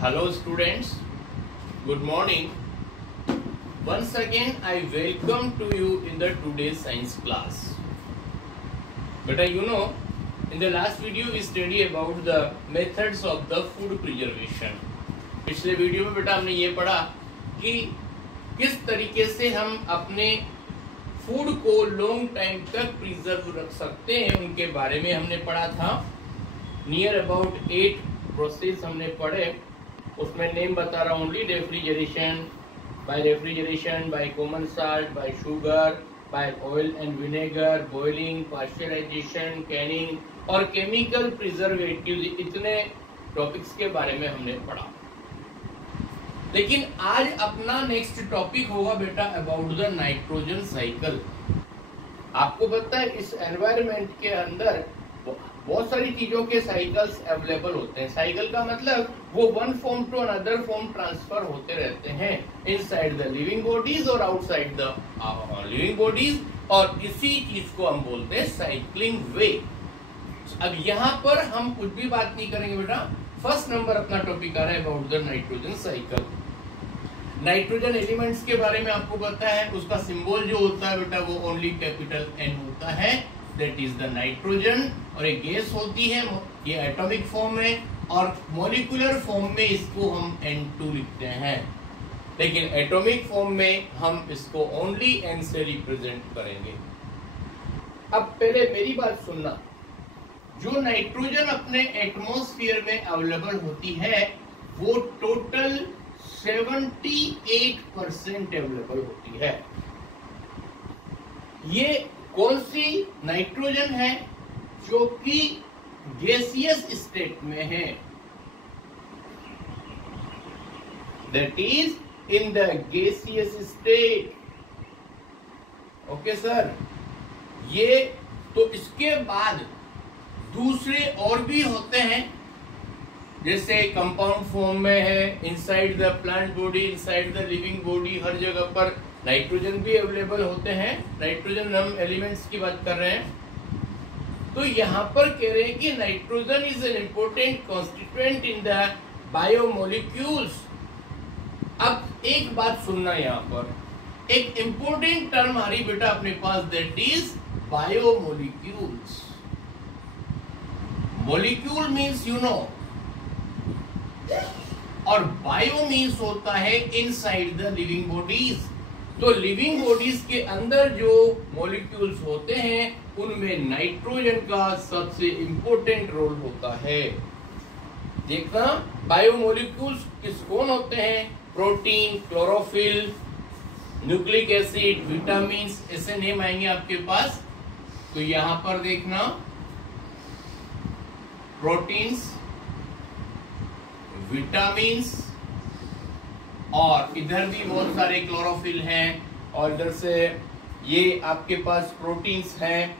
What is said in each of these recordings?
Hello students, good morning. Once again I welcome to you in the today's science class. Beta, in the last video we study about the methods of the food preservation. पिछले video में बेटा हमने ये पढ़ा कि किस तरीके से हम अपने फूड को लॉन्ग टाइम तक प्रिजर्व रख सकते हैं उनके बारे में हमने पढ़ा था. नियर अबाउट 8 प्रोसेस हमने पढ़े. उसमें नेम बता रहा हूँ only. Refrigeration by common salt, by sugar, by oil and vinegar, boiling, pasteurization, canning और केमिकल प्रिजर्वेटिव. इतने टॉपिक्स के बारे में हमने पढ़ा. लेकिन आज अपना नेक्स्ट टॉपिक होगा बेटा अबाउट द नाइट्रोजन साइकिल. आपको पता है इस एनवायरनमेंट के अंदर बहुत सारी चीजों के साइकिल्स अवेलेबल होते हैं. साइकिल का मतलब वो one form to another form transfer होते रहते हैं इनसाइड द लिविंग बॉडीज और आउटसाइड द लिविंग बॉडीज, और इसी चीज को हम बोलते हैं साइक्लिंग वे. अब यहाँ पर हम कुछ भी बात नहीं करेंगे बेटा. फर्स्ट नंबर अपना टॉपिक आ रहा है about the nitrogen cycle. Nitrogen elements के बारे में आपको पता है. उसका सिंबल जो होता है बेटा वो ओनली कैपिटल N होता है. That is the nitrogen. और एक गैस होती है, ये एटॉमिक फॉर्म में, और मॉलिक्यूलर फॉर्म में इसको हम N2 लिखते हैं. लेकिन एटॉमिक फॉर्म में हम इसको ओनली N से रिप्रेजेंट करेंगे. अब पहले मेरी बात सुनना. जो नाइट्रोजन अपने एटमॉस्फेयर में अवेलेबल होती है वो टोटल 78% अवेलेबल होती है. ये कौन सी नाइट्रोजन है जो कि गैसियस स्टेट में है. That is in the gaseous state. Okay sir. ये तो इसके बाद दूसरे और भी होते हैं, जैसे कंपाउंड फॉर्म में है, inside the plant body, inside the living body, हर जगह पर नाइट्रोजन भी अवेलेबल होते हैं. नाइट्रोजन हम एलिमेंट्स की बात कर रहे हैं. तो यहाँ पर कह रहे हैं कि nitrogen is an important constituent in the biomolecules. अब एक बात सुनना, यहाँ पर एक इम्पोर्टेंट टर्म आ रही बेटा अपने पास, that is biomolecules. Molecule means you know, और बायो मीन्स होता है इनसाइड द लिविंग बॉडीज. तो लिविंग बॉडीज के अंदर जो मॉलिक्यूल्स होते हैं उनमें नाइट्रोजन का सबसे इंपॉर्टेंट रोल होता है. देखना, बायोमोलिक्यूल्स कौन होते हैं? Protein, chlorophyll, nucleic acid, vitamin, ऐसे नेम आएंगे आपके पास. तो यहां पर देखना, प्रोटीन्स, विटामिन्स, और इधर भी बहुत सारे क्लोरोफिल हैं, और इधर से ये आपके पास प्रोटीन्स हैं.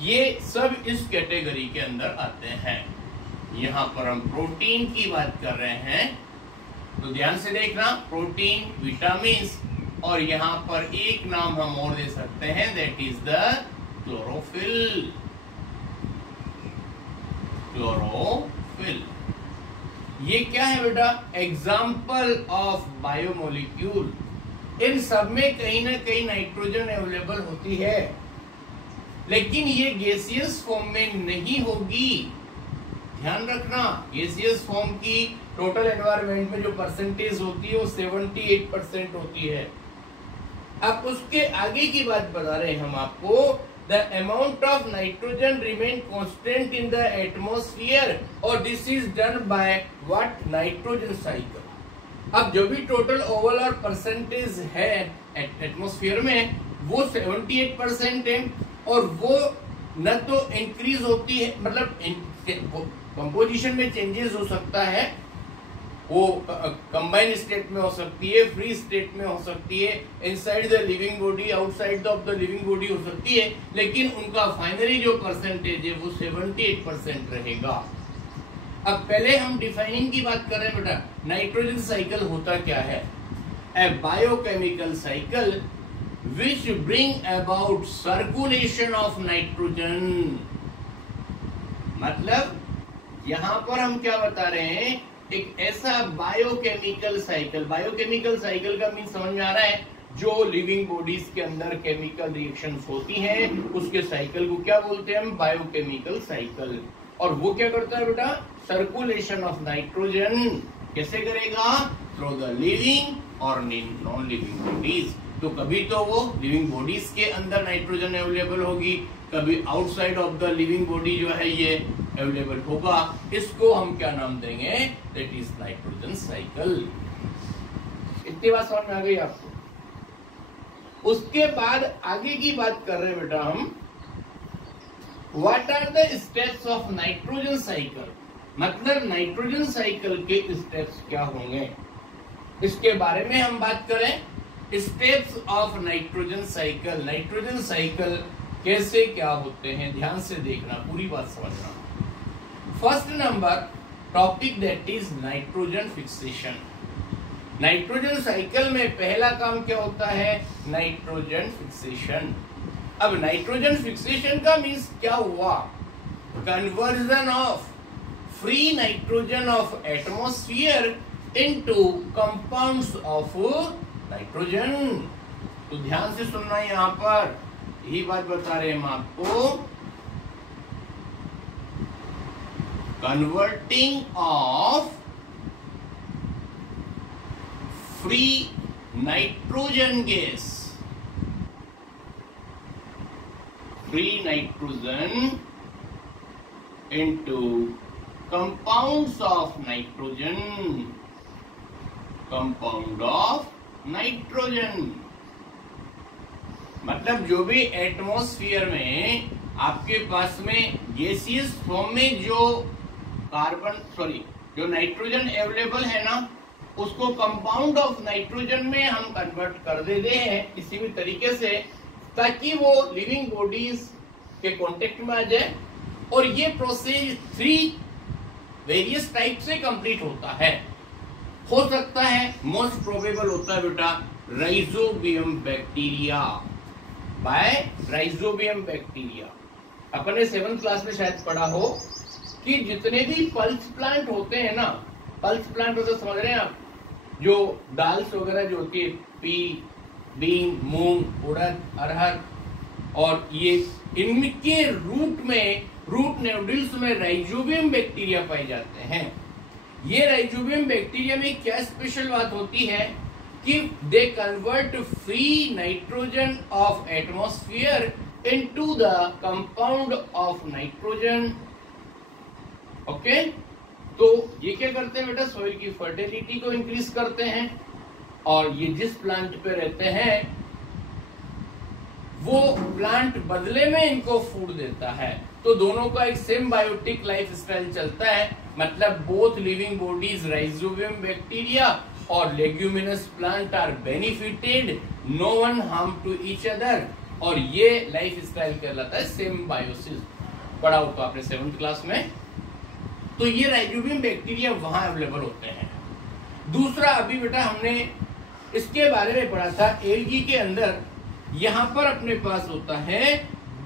ये सब इस कैटेगरी के अंदर आते हैं. यहां पर हम प्रोटीन की बात कर रहे हैं, तो ध्यान से देखना, प्रोटीन, विटामिन्स, और यहां पर एक नाम हम और दे सकते हैं, that is the chlorophyll. Chlorophyll ये क्या है बेटा? Example of biomolecule. इन सब में कहीं ना कहीं नाइट्रोजन अवेलेबल होती है, लेकिन ये गैसियस फॉर्म में नहीं होगी. ध्यान रखना, गैसियस फॉर्म की टोटल एनवायरनमेंट में जो परसेंटेज होती है वो 78% होती है. अब उसके आगे की बात बता रहे हैं हम आपको. The amount of nitrogen remain constant in the atmosphere, और this is done by what? Nitrogen cycle. अब जो भी टोटल ओवरऑल परसेंटेज है एटमॉस्फेयर में वो 78% है, और वो न तो इंक्रीज होती है, मतलब कंपोजिशन में चेंजेस हो सकता है, वो कंबाइन स्टेट में हो सकती है, फ्री स्टेट में हो सकती है, inside the living body, outside of the living body हो सकती है, लेकिन उनका फाइनली जो परसेंटेज है वो 78% रहेगा. अब पहले हम डिफाइनिंग की बात कर रहे हैं बेटा. नाइट्रोजन साइकिल होता क्या है? A biochemical cycle which bring about circulation of nitrogen. मतलब यहां पर हम क्या बता रहे हैं एक ऐसा बायोकेमिकल साइकिल का मीन समझ में आ रहा है, जो लिविंग बॉडीज के अंदर केमिकल रिएक्शंस होती हैं उसके साइकिल को क्या बोलते हैं हम, बायोकेमिकल साइकिल। और वो क्या करता है बेटा, सर्कुलेशन ऑफ नाइट्रोजन कैसे करेगा, थ्रू द लिविंग और नॉन लिविंग बॉडीज। तो कभी तो वो लिविंग बॉडीज के अंदर नाइट्रोजन अवेलेबल होगी, कभी outside of the living body जो है ये अवेलेबल होगा। इसको हम क्या नाम देंगे, दैट इज नाइट्रोजन साइकिल। इतनी बात समझ में आ गई आपको। उसके बाद आगे की बात कर रहे हैं बेटा हम, what are the steps of nitrogen cycle, मतलब नाइट्रोजन साइकिल के स्टेप्स क्या होंगे, इसके बारे में हम बात करें। स्टेप्स ऑफ नाइट्रोजन साइकिल कैसे क्या होते हैं, ध्यान से देखना, पूरी बात समझना। First number topic that is nitrogen fixation. Nitrogen cycle में पहला काम क्या होता है, नाइट्रोजन फिक्सेशन। अब नाइट्रोजन फिक्सेशन का मीन्स क्या हुआ, conversion of free nitrogen of atmosphere into compounds of nitrogen. तो ध्यान से सुनना, यहां पर यही बात बता रहे हैं हम आपको, converting of free nitrogen gas, free nitrogen into compounds of nitrogen, compound of nitrogen. मतलब जो भी एटमॉस्फेयर में आपके पास में गैसियस फॉर्म में जो नाइट्रोजन अवेलेबल है ना, उसको कंपाउंड ऑफ नाइट्रोजन में हम कन्वर्ट कर देते हैं किसी भी तरीके से, ताकि वो लिविंग बॉडीज के कांटेक्ट में आ जाए। और ये प्रोसेस 3 वेरियस टाइप से कंप्लीट होता है। हो सकता है, मोस्ट प्रोबेबल होता है बेटा, rhizobium bacteria, by rhizobium bacteria. अपने 7th क्लास में शायद पढ़ा हो कि जितने भी पल्स प्लांट होते हैं ना, पल्स प्लांट होते समझ रहे हैं आप, जो दाल्स वगैरह जो होती है, पी, बीन, मूंग, उड़द, अरहर, और ये इनके रूट नोड्यूल्स में राइजोबियम बैक्टीरिया पाए जाते हैं। ये राइजोबियम बैक्टीरिया में क्या स्पेशल बात होती है कि they convert free nitrogen of atmosphere into the compound of nitrogen. Okay, तो ये क्या करते हैं बेटा, सॉइल की फर्टिलिटी को इंक्रीज करते हैं, और ये जिस प्लांट पे रहते हैं वो प्लांट बदले में इनको फूड देता है। तो दोनों का एक सिम्बायोटिक लाइफ स्टाइल चलता है, मतलब both living bodies rhizobium bacteria और leguminous plant are benefited, no one harm to each other, और ये लाइफ स्टाइल कहलाता है सिम्बायोसिस। पढ़ा होगा आपने 7th क्लास में। तो ये राइजोबियम बैक्टीरिया वहां अवेलेबल होते हैं। दूसरा अभी बेटा हमने इसके बारे में पढ़ा था, एल्गी के अंदर यहां पर अपने पास होता है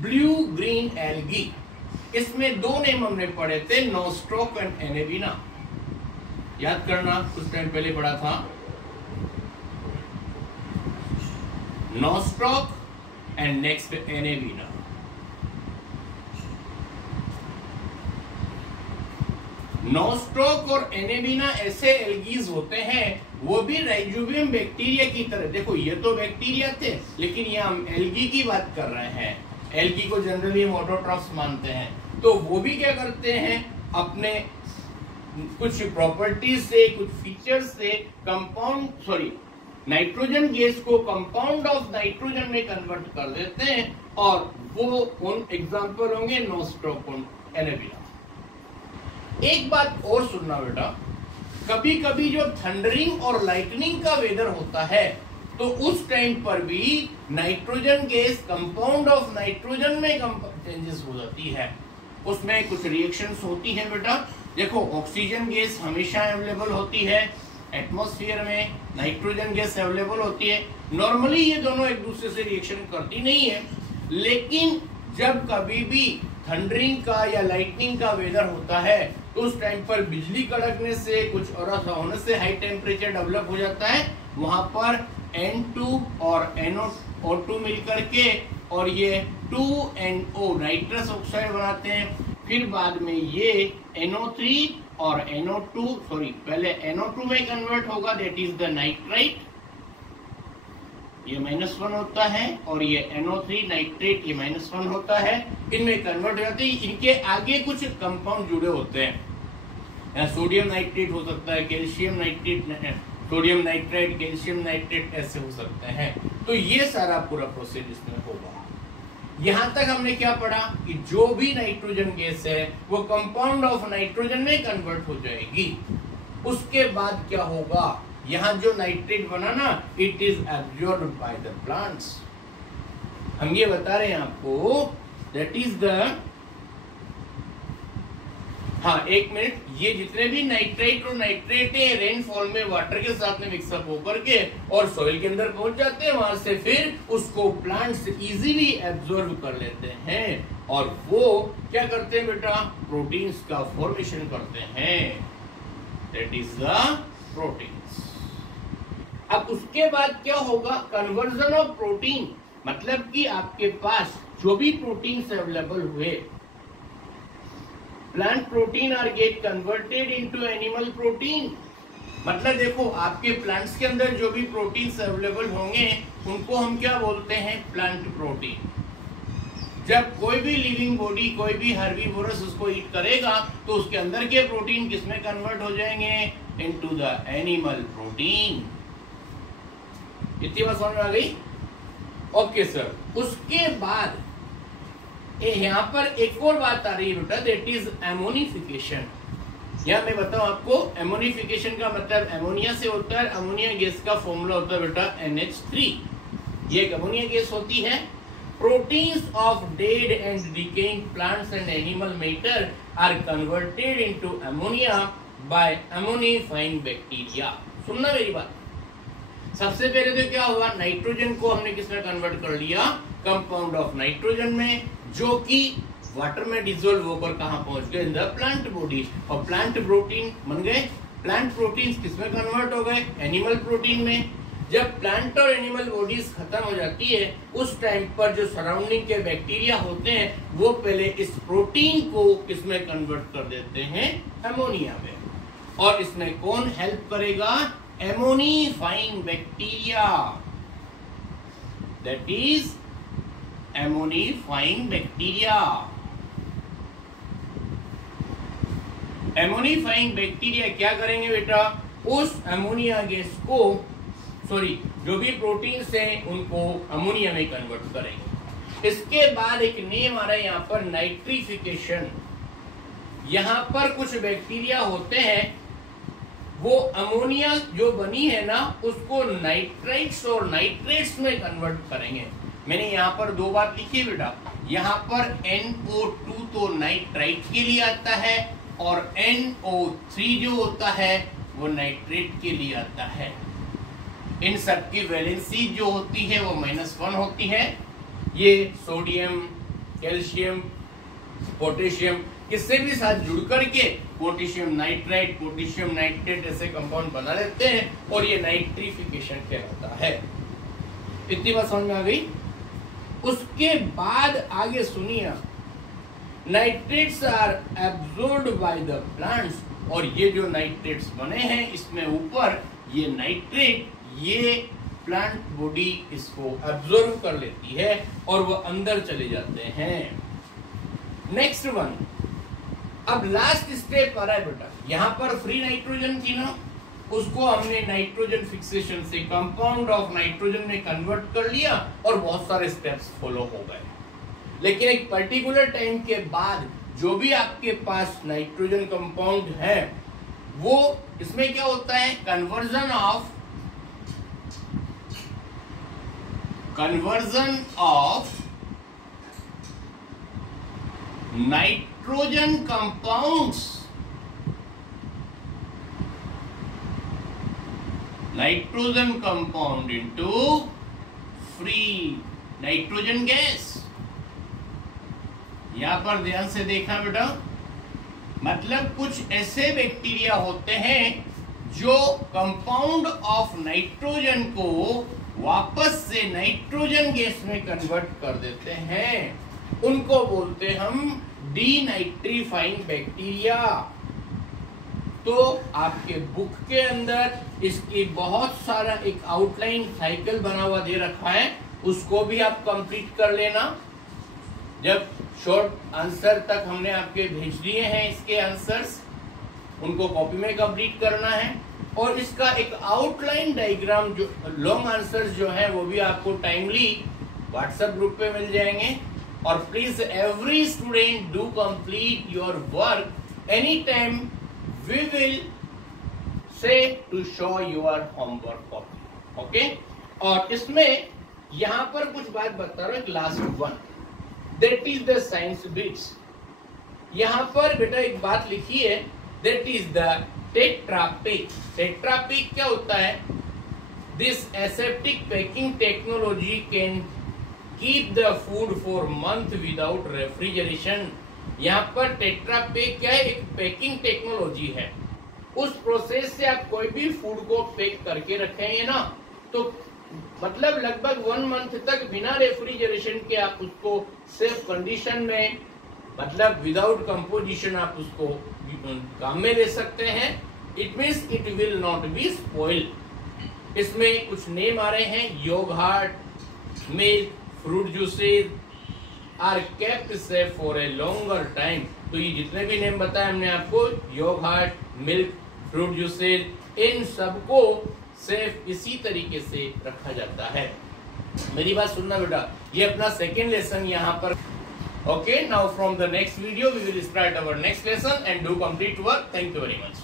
ब्लू ग्रीन एल्गी। इसमें 2 नेम हमने पढ़े थे, नोस्ट्रोक एंड एनेबिना। याद करना, कुछ टाइम पहले पढ़ा था, नोस्ट्रोक एंड नेक्स्ट एनेबिना। नोस्ट्रोक और एनेबिना ऐसे एल्गीज होते हैं, वो भी राइजोबियम बैक्टीरिया की तरह। देखो ये तो बैक्टीरिया थे, लेकिन ये हम एल्गी की बात कर रहे हैं। एल्गी को जनरली हम ऑटोट्रॉफ्स मानते हैं। तो वो भी क्या करते हैं, अपने कुछ प्रॉपर्टीज से, कुछ फीचर्स से नाइट्रोजन गैस को कंपाउंड ऑफ नाइट्रोजन में कन्वर्ट कर देते हैं, और वो उन एग्जांपल होंगे नोस्ट्रोक और एनेबिना। एक बात और सुनना बेटा, कभी कभी जो थंडरिंग और लाइटनिंग का वेदर होता है, तो उस टाइम पर भी nitrogen gas compound of nitrogen में चेंजेस हो जाती है। उसमें कुछ रिएक्शंस होती है बेटा। देखो ऑक्सीजन गैस हमेशा अवेलेबल होती है एटमॉस्फेयर में, नाइट्रोजन गैस अवेलेबल होती है। नॉर्मली ये दोनों एक दूसरे से रिएक्शन करती नहीं है, लेकिन जब कभी भी थंडरिंग का या लाइटनिंग का वेदर होता है, तो उस टाइम पर बिजली कड़कने से कुछ और होने से हाई टेम्परेचर डेवलप हो जाता है, वहां पर N2 और NO2 मिलकर के और ये 2NO नाइट्रस ऑक्साइड बनाते हैं। फिर बाद में ये NO3 और NO2 पहले NO2 में कन्वर्ट होगा, दैट इज द नाइट्राइट, ये -1 होता है, और ये NO3 नाइट्रेट ये -1 होता है। इनमें कन्वर्ट हो जाते हैं, इनके आगे कुछ कंपाउंड जुड़े होते हैं, सोडियम नाइट्रेट हो सकता है, calcium nitrate, sodium nitrate, calcium nitrate ऐसे हो सकते हैं। तो ये सारा पूरा प्रोसेस इसमें होगा। यहां तक हमने क्या पढ़ा कि जो भी नाइट्रोजन गैस है वो कंपाउंड ऑफ नाइट्रोजन में कन्वर्ट हो जाएगी। उसके बाद क्या होगा, यहां जो नाइट्रेट बना ना, it is absorbed by the plants. हम ये बता रहे हैं आपको, दैट इज द, हाँ एक मिनट, ये जितने भी नाइट्रेट और नाइट्रेट है रेनफॉल में वाटर के साथ में मिक्सअप होकर के और सॉइल के अंदर पहुंच जाते हैं, वहां से फिर उसको प्लांट्स इजीली एब्जॉर्ब कर लेते हैं और वो क्या करते हैं बेटा, प्रोटीन्स का फॉर्मेशन करते हैं, दैट इज द प्रोटीन्स। अब उसके बाद क्या होगा, कन्वर्जन ऑफ प्रोटीन, मतलब कि आपके पास जो भी प्रोटीन्स अवेलेबल हुए, plant protein are get converted into animal protein. मतलब देखो, आपके प्लांट्स के अंदर जो भी प्रोटीन्स अवेलेबल होंगे उनको हम क्या बोलते हैं, प्लांट प्रोटीन। जब कोई भी लिविंग बॉडी, कोई भी हर्बीवोरस उसको ईट करेगा तो उसके अंदर के प्रोटीन किसमें कन्वर्ट हो जाएंगे, इनटू द एनिमल प्रोटीन। इतनी बात समझ में आ गई? Okay sir. उसके बाद यहाँ पर एक और बात आ रही है बेटा, दैट इज एमोनिफिकेशन। या मैं बताऊं आपको, एमोनिफिकेशन का मतलब एमोनिया से होता है। अमोनिया गैस का फॉर्मूला होता है बेटा NH3। ये एक अमोनिया गैस होती है। Proteins of dead and decaying plants and animal matter are converted into ammonia by ammonifying bacteria. सुनना मेरी बात, सबसे पहले तो क्या हुआ, नाइट्रोजन को हमने किसमें कन्वर्ट कर लिया, कंपाउंड ऑफ नाइट्रोजन में, जो कि वाटर में डिसॉल्व होकर कहां पहुंच गए, इन द प्लांट बॉडी, और प्लांट प्रोटीन बन गए। प्लांट प्रोटीन्स किसमें कन्वर्ट हो गए, एनिमल प्रोटीन में। जब प्लांट और एनिमल बॉडीज खत्म हो जाती है, उस टाइम पर जो सराउंडिंग के बैक्टीरिया होते हैं वो पहले इस प्रोटीन को किसमें कन्वर्ट कर देते हैं, अमोनिया में। और इसमें कौन हेल्प करेगा, ammonifying bacteria, that is ammonifying bacteria. Ammonifying bacteria क्या करेंगे बेटा, उस अमोनिया गैस को, जो भी प्रोटीन्स हैं उनको अमोनिया में कन्वर्ट करेंगे। इसके बाद एक नेम आ रहा है यहाँ पर, नाइट्रिफिकेशन। यहाँ पर कुछ बैक्टीरिया होते हैं, वो अमोनिया जो बनी है ना उसको नाइट्राइट्स और नाइट्रेट्स में कन्वर्ट करेंगे। मैंने यहाँ पर दो बात लिखी है बेटा, यहाँ पर NO2 तो नाइट्राइट के लिए आता है और NO3 जो होता है वो नाइट्रेट के लिए आता है। इन सब की वैलेंसी जो होती है वो -1 होती है। ये सोडियम, कैल्शियम, पोटेशियम किससे भी साथ जुड़ करके पोटेशियम नाइट्राइट, पोटेशियम नाइट्रेट ऐसे कंपाउंड बना लेते हैं और ये नाइट्रिफिकेशन कहलाता है। इतनी बात समझ में आ गई? उसके बाद आगे सुनिए, nitrates are absorbed by the plants, और ये जो नाइट्रेट्स बने हैं इसमें ऊपर ये नाइट्रेट, ये प्लांट बॉडी इसको एब्जॉर्ब कर लेती है और वो अंदर चले जाते हैं। नेक्स्ट वन, अब लास्ट स्टेप आ रहा है बेटा, यहाँ पर फ्री नाइट्रोजन थी ना, उसको हमने नाइट्रोजन फिक्सेशन से कंपाउंड ऑफ नाइट्रोजन में कन्वर्ट कर लिया और बहुत सारे स्टेप्स फॉलो हो गए। लेकिन एक पर्टिकुलर टाइम के बाद जो भी आपके पास नाइट्रोजन कंपाउंड है वो इसमें क्या होता है, conversion of nitrogen compounds, nitrogen compound into free nitrogen gas. यहां पर ध्यान से देखना बेटा, मतलब कुछ ऐसे बैक्टीरिया होते हैं जो कंपाउंड ऑफ नाइट्रोजन को वापस से नाइट्रोजन गैस में कन्वर्ट कर देते हैं, उनको बोलते हम डीनाइट्रीफाइंग बैक्टीरिया। तो आपके बुक के अंदर इसकी बहुत सारा एक आउटलाइन साइकिल बना हुआ दे रखा है, उसको भी आप कंप्लीट कर लेना। जब शॉर्ट आंसर तक हमने आपके भेज दिए हैं, इसके आंसर्स उनको कॉपी में कंप्लीट करना है, और इसका एक आउटलाइन डायग्राम जो लॉन्ग आंसर्स जो है वो भी आपको टाइमली व्हाट्सएप ग्रुप पे मिल जाएंगे। और please every student do complete your work any time we will say to show your homework copy. Okay, और इसमें यहां पर कुछ बात बता रहा हूं, last one that is the science bits. यहां पर बेटा एक बात लिखी है, that is the Tetra Pak. Tetra Pak क्या होता है? This aseptic packing technology can keep the food for month without refrigeration. यहाँ पर टेट्रापैक क्या है? एक पैकिंग टेक्नोलॉजी है। उस प्रोसेस से आप कोई भी फूड को पैक करके रखेंगे ना, तो मतलब लगभग 1 मंथ तक बिना रेफ्रिजरेशन के आप उसको सेफ कंडीशन में, मतलब विदाउट कंपोजिशन आप उसको काम में ले सकते हैं। It means it will not be spoil. इसमें कुछ नेम आ रहे हैं, yoghurt, milk, fruit juices are kept safe for a longer time. तो ये जितने भी नेम बताए हमने आपको, योगर्ट, मिल्क, फ्रूट जूसेस, इन सबको सेफ इसी तरीके से रखा जाता है। मेरी बात सुनना बेटा, ये अपना सेकेंड लेसन यहाँ पर। Okay, now from the next video we will start our next lesson and do complete work. Thank you very much.